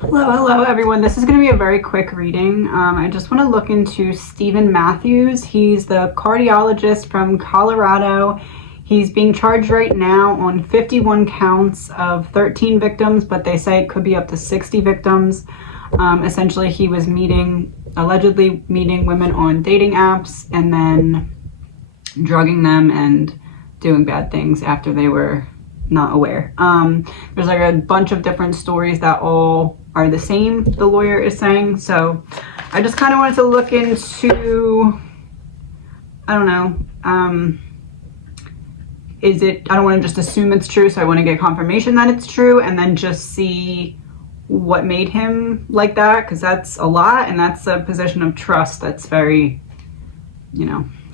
Hello, everyone. This is going to be a very quick reading. I just want to look into Stephen Matthews. He's the cardiologist from Colorado. He's being charged right now on 51 counts of 13 victims, but they say it could be up to 60 victims. Essentially, he was allegedly meeting women on dating apps and then drugging them and doing bad things after they were not aware. There's like a bunch of different stories that all are the same, the lawyer is saying. So I just kind of wanted to look into, I don't know, I don't want to just assume it's true, so I want to get confirmation that it's true and then just see what made him like that, because that's a lot and that's a position of trust that's very,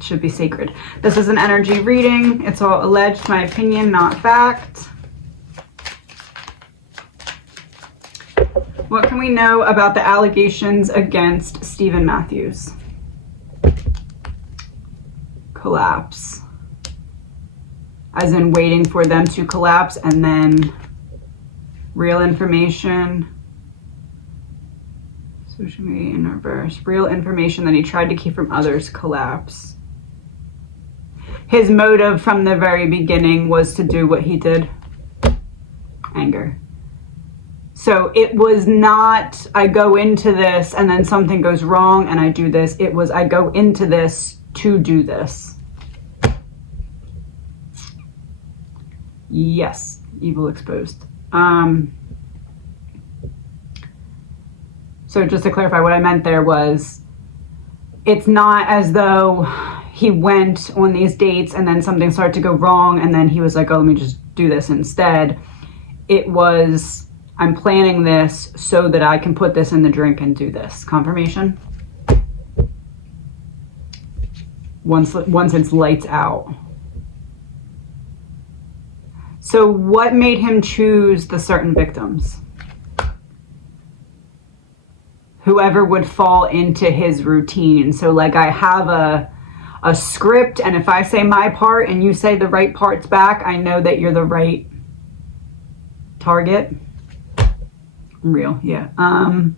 should be sacred. This is an energy reading. It's all alleged, my opinion, not fact. What can we know about the allegations against Stephen Matthews? Collapse. As in waiting for them to collapse, and then real information. Social media in reverse. Real information that he tried to keep from others collapse. His motive from the very beginning was to do what he did. Anger. So it was not, I go into this and then something goes wrong and I do this. It was, I go into this to do this. Yes, evil exposed. So just to clarify, what I meant there was, it's not as though he went on these dates and then something started to go wrong and then he was like, oh, let me just do this instead. It was, I'm planning this so that I can put this in the drink and do this. Confirmation? Once it's lights out. So what made him choose the certain victims? Whoever would fall into his routine. So like I have a script, and if I say my part and you say the right parts back, I know that you're the right target. Real, yeah. And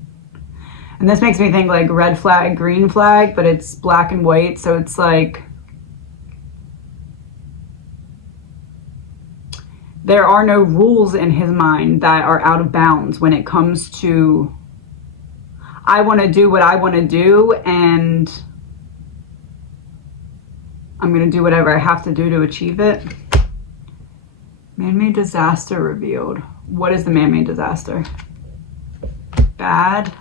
this makes me think like red flag, green flag, but it's black and white. So it's like, there are no rules in his mind that are out of bounds when it comes to, I want to do what I want to do, and I'm going to do whatever I have to do to achieve it. Man-made disaster revealed. What is the man-made disaster? Bad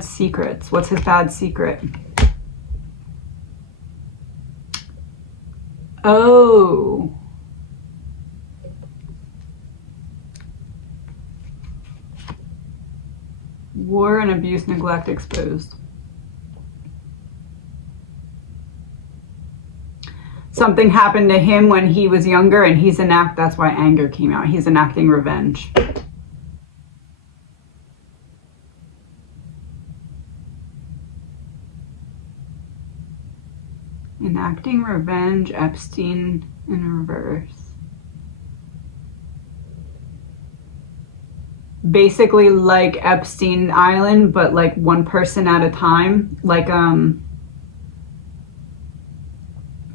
secrets. What's his bad secret? Oh. War and abuse, neglect exposed. Something happened to him when he was younger and that's why anger came out. He's enacting revenge. Enacting revenge, Epstein in reverse. Basically like Epstein Island, but like one person at a time. Like,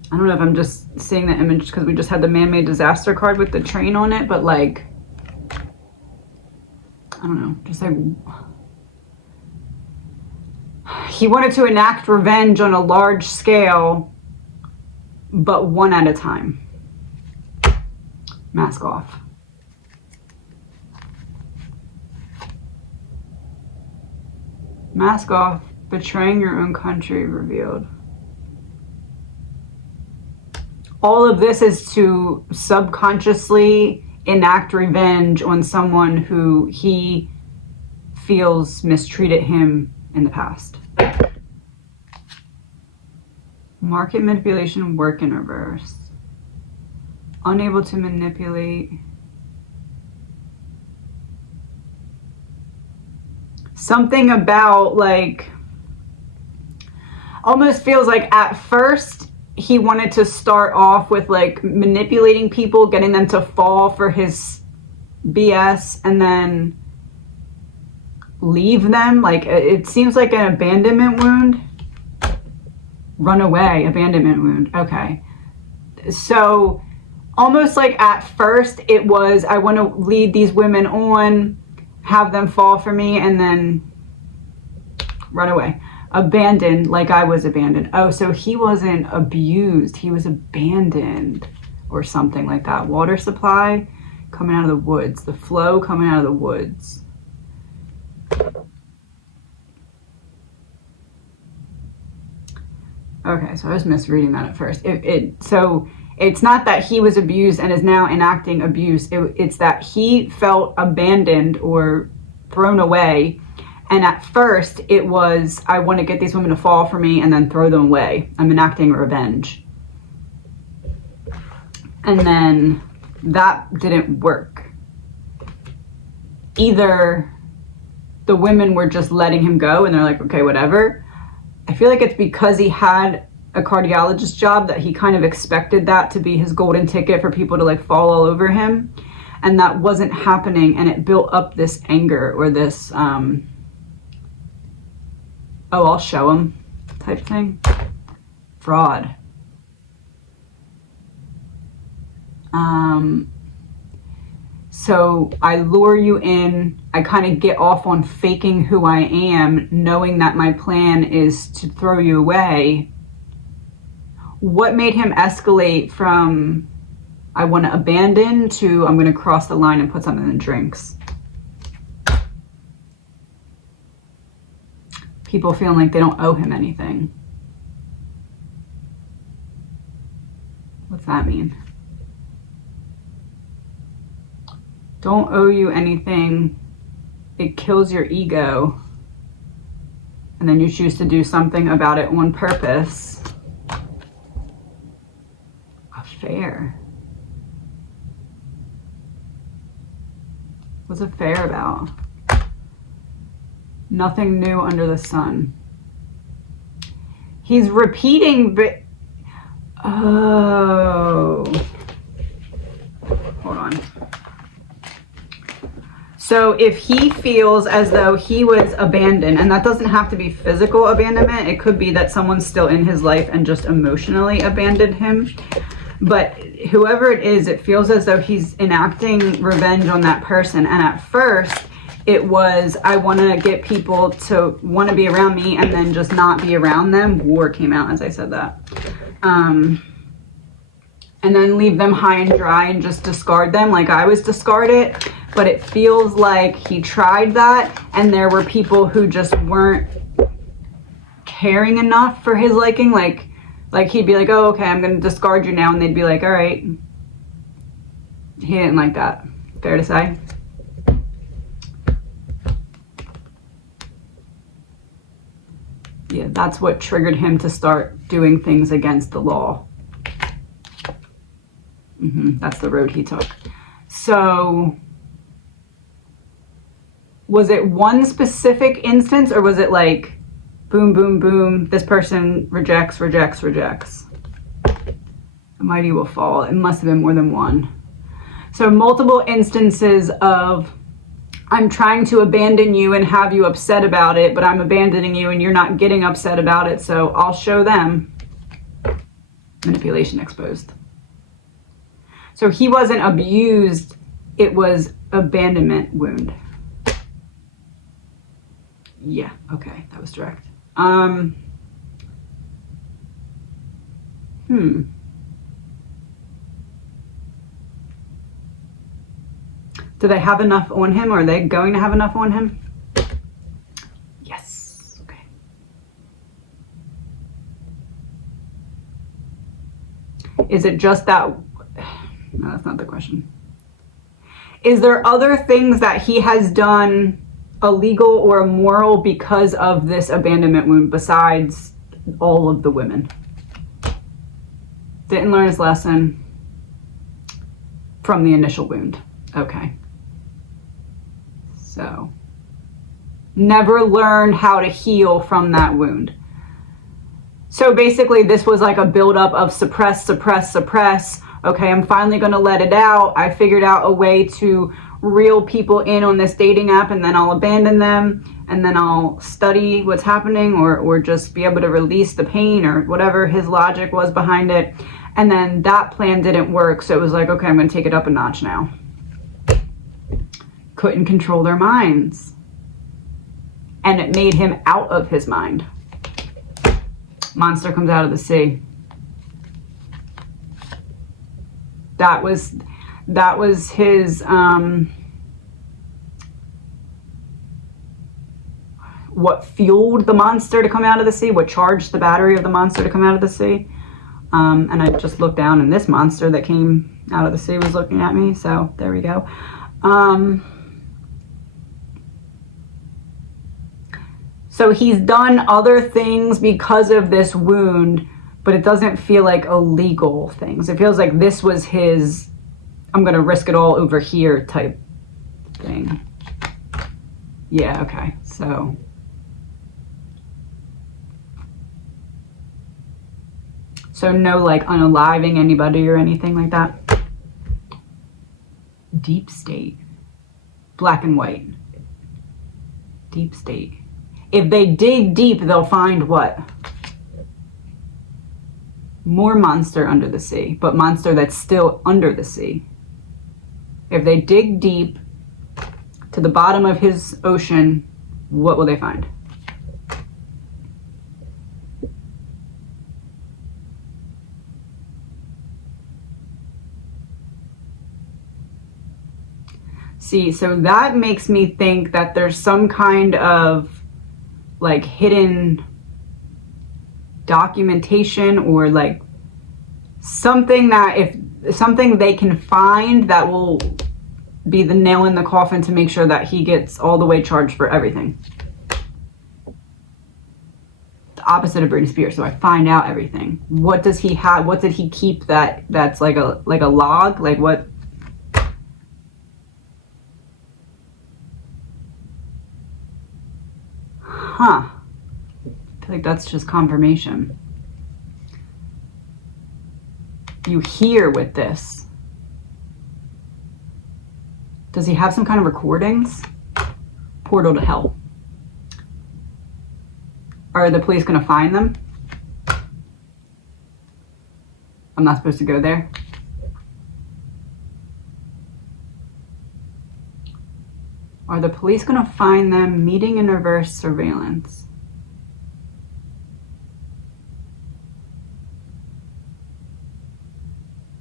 I don't know if I'm just seeing the image because we just had the man-made disaster card with the train on it, but like, I don't know, just like, he wanted to enact revenge on a large scale, but one at a time. Mask off. Mask off, betraying your own country revealed. All of this is to subconsciously enact revenge on someone who he feels mistreated him in the past. Market manipulation, work in reverse. Unable to manipulate. Something about like, almost feels like at first he wanted to start off with like manipulating people, getting them to fall for his BS, and then leave them. Like, it seems like an abandonment wound. Runaway, abandonment wound. Okay. So almost like at first it was, I want to lead these women on, have them fall for me, and then run away. Abandoned, like I was abandoned. Oh, so he wasn't abused, he was abandoned or something like that. Water supply coming out of the woods, the flow coming out of the woods. Okay, so I was misreading that at first. So it's not that he was abused and is now enacting abuse. It's that he felt abandoned or thrown away. And at first it was, I want to get these women to fall for me and then throw them away. I'm enacting revenge. And then that didn't work. Either the women were just letting him go and they're like, okay, whatever. I feel like it's because he had a cardiologist job that he kind of expected that to be his golden ticket for people to like fall all over him. And that wasn't happening, and it built up this anger or this, oh, I'll show him type thing. Fraud. So I lure you in, I kind of get off on faking who I am, knowing that my plan is to throw you away. What made him escalate from I want to abandon to I'm going to cross the line and put something in the drinks? People feeling like they don't owe him anything. What's that mean? Don't owe you anything. It kills your ego. And then you choose to do something about it on purpose. Affair. What's affair about? Nothing new under the sun. He's repeating, but oh, hold on. So if he feels as though he was abandoned, and that doesn't have to be physical abandonment, it could be that someone's still in his life and just emotionally abandoned him. But whoever it is, it feels as though he's enacting revenge on that person. And at first it was, I want to get people to want to be around me and then just not be around them. War came out as I said that. And then leave them high and dry and just discard them like I was discarded. But it feels like he tried that and there were people who just weren't caring enough for his liking. Like he'd be like, oh, okay, I'm going to discard you now. And they'd be like, all right. He didn't like that. Fair to say. Yeah, that's what triggered him to start doing things against the law. That's the road he took. So was it one specific instance, or was it like boom, boom, boom, this person rejects, rejects, rejects? The mighty will fall. It must have been more than one. So multiple instances of I'm trying to abandon you and have you upset about it, but I'm abandoning you and you're not getting upset about it, so I'll show them. Manipulation exposed. So he wasn't abused, it was abandonment wound. Yeah, okay, that was direct. Do they have enough on him, or are they going to have enough on him? Yes, okay. Is it just that? No, that's not the question. Is there other things that he has done illegal or immoral because of this abandonment wound besides all of the women? Didn't learn his lesson from the initial wound. Okay. So, never learned how to heal from that wound. So basically this was like a buildup of suppress, suppress, suppress. Okay, I'm finally going to let it out. I figured out a way to reel people in on this dating app, and then I'll abandon them, and then I'll study what's happening, or just be able to release the pain, or whatever his logic was behind it. And then that plan didn't work, so it was like, okay, I'm going to take it up a notch now. Couldn't control their minds. And it made him out of his mind. Monster comes out of the sea. That was his what fueled the monster to come out of the sea, what charged the battery of the monster to come out of the sea. And I just looked down, and this monster that came out of the sea was looking at me, so there we go. So he's done other things because of this wound, but it doesn't feel like illegal things. It feels like this was his, I'm going to risk it all over here type thing. Yeah, okay. So no like unaliving anybody or anything like that. Deep state. Black and white. Deep state. If they dig deep, they'll find what? More monster under the sea, but monster that's still under the sea. If they dig deep to the bottom of his ocean, what will they find? See, so that makes me think that there's some kind of like hidden documentation, or like something that if something they can find that will be the nail in the coffin to make sure that he gets all the way charged for everything. The opposite of Britney Spears. So I find out everything. What does he have? What did he keep that's like a log? Like what? Huh. I feel like that's just confirmation. You hear with this. Does he have some kind of recordings? Portal to hell. Are the police going to find them? I'm not supposed to go there. Are the police going to find them meeting in reverse surveillance?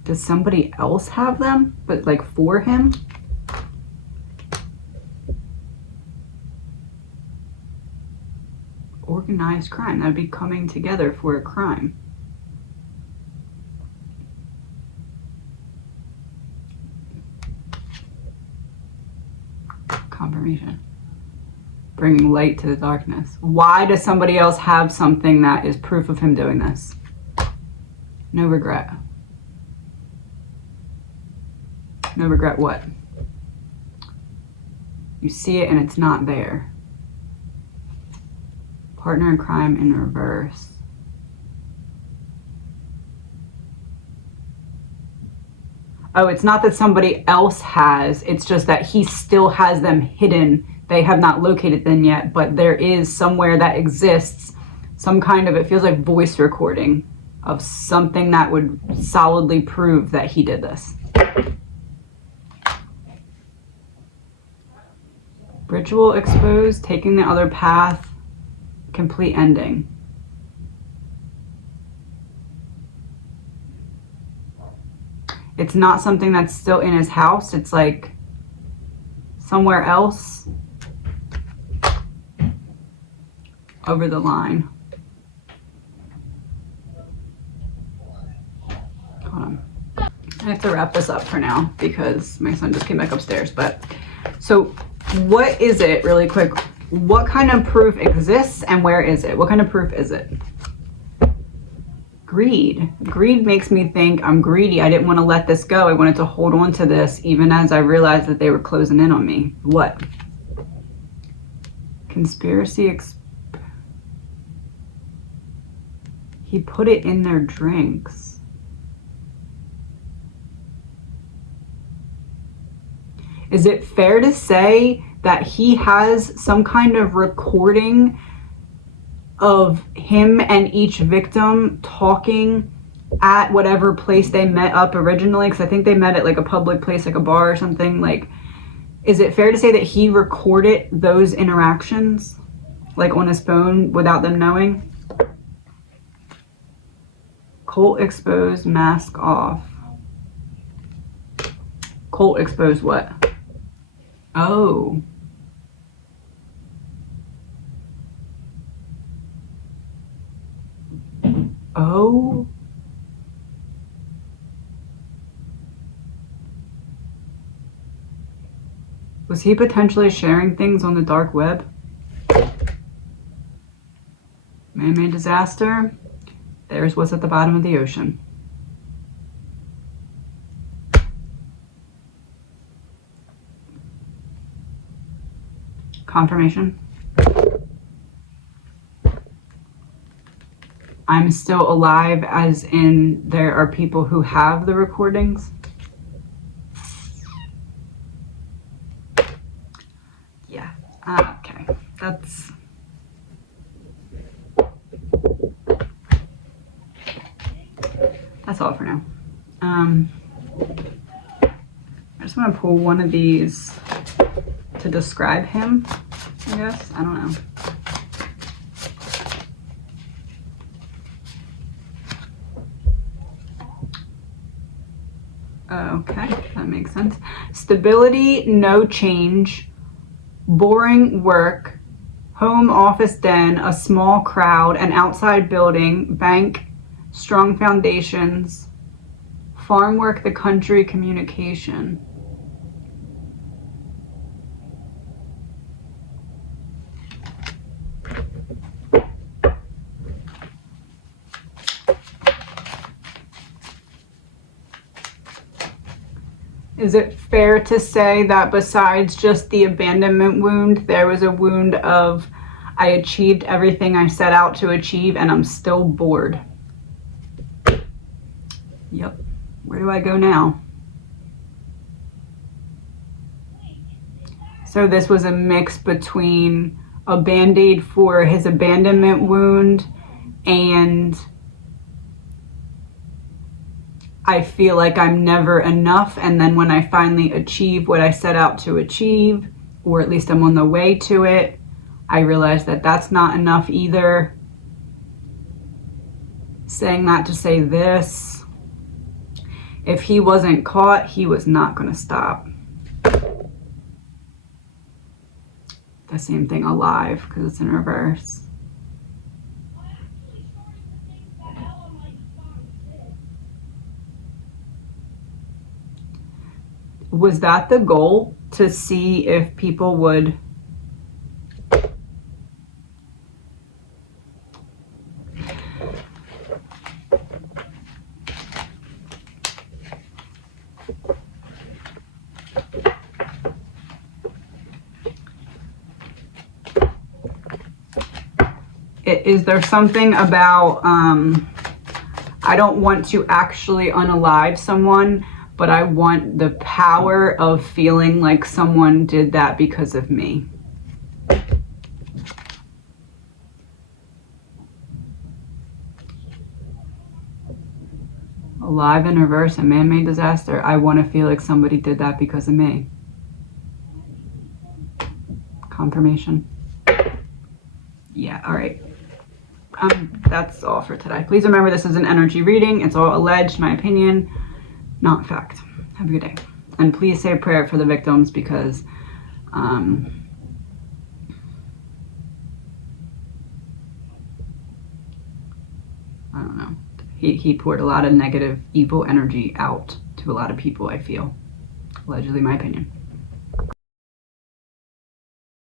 Does somebody else have them, but like for him? Organized crime. That would be coming together for a crime. Confirmation. Bringing light to the darkness. Why does somebody else have something that is proof of him doing this? No regret. No regret what? You see it and it's not there. Partner in crime in reverse. Oh, it's not that somebody else has, it's just that he still has them hidden. They have not located them yet, but there is somewhere that exists some kind of, it feels like voice recording of something that would solidly prove that he did this. Ritual exposed, taking the other path, complete ending. It's not something that's still in his house. It's like somewhere else over the line. Hold on. I have to wrap this up for now because my son just came back upstairs. But so what is it, really quick? What kind of proof exists and where is it? What kind of proof is it? Greed. Greed makes me think I'm greedy. I didn't want to let this go. I wanted to hold on to this even as I realized that they were closing in on me. What? Conspiracy. He put it in their drinks. Is it fair to say that he has some kind of recording of him and each victim talking at whatever place they met up originally? Because I think they met at like a public place, like a bar or something. Like, is it fair to say that he recorded those interactions, like on his phone, without them knowing? Cult exposed, mask off. Cult exposed what? Oh. Oh. Was he potentially sharing things on the dark web? Man-made disaster. There's what's at the bottom of the ocean. Confirmation. I'm still alive, as in there are people who have the recordings. Yeah. Okay. That's all for now. I just want to pull one of these to describe him, I guess. I don't know. Okay, that makes sense. Stability, no change. Boring work. Home office den, a small crowd, an outside building, bank, strong foundations, farm work, the country, communication. Is it fair to say that besides just the abandonment wound, there was a wound of I achieved everything I set out to achieve and I'm still bored? Yep. Where do I go now? So this was a mix between a Band-Aid for his abandonment wound and I feel like I'm never enough, and then when I finally achieve what I set out to achieve, or at least I'm on the way to it, I realize that that's not enough either. Saying that to say this: if he wasn't caught, he was not going to stop. The same thing alive, because it's in reverse. Was that the goal, to see if people would is there something about I don't want to actually unalive someone, but I want the power of feeling like someone did that because of me. Alive in reverse, a man-made disaster. I want to feel like somebody did that because of me. Confirmation. Yeah, all right. That's all for today. Please remember, this is an energy reading. It's all alleged, my opinion, not fact. Have a good day. And please say a prayer for the victims, because I don't know. He poured a lot of negative, evil energy out to a lot of people, I feel. Allegedly, my opinion.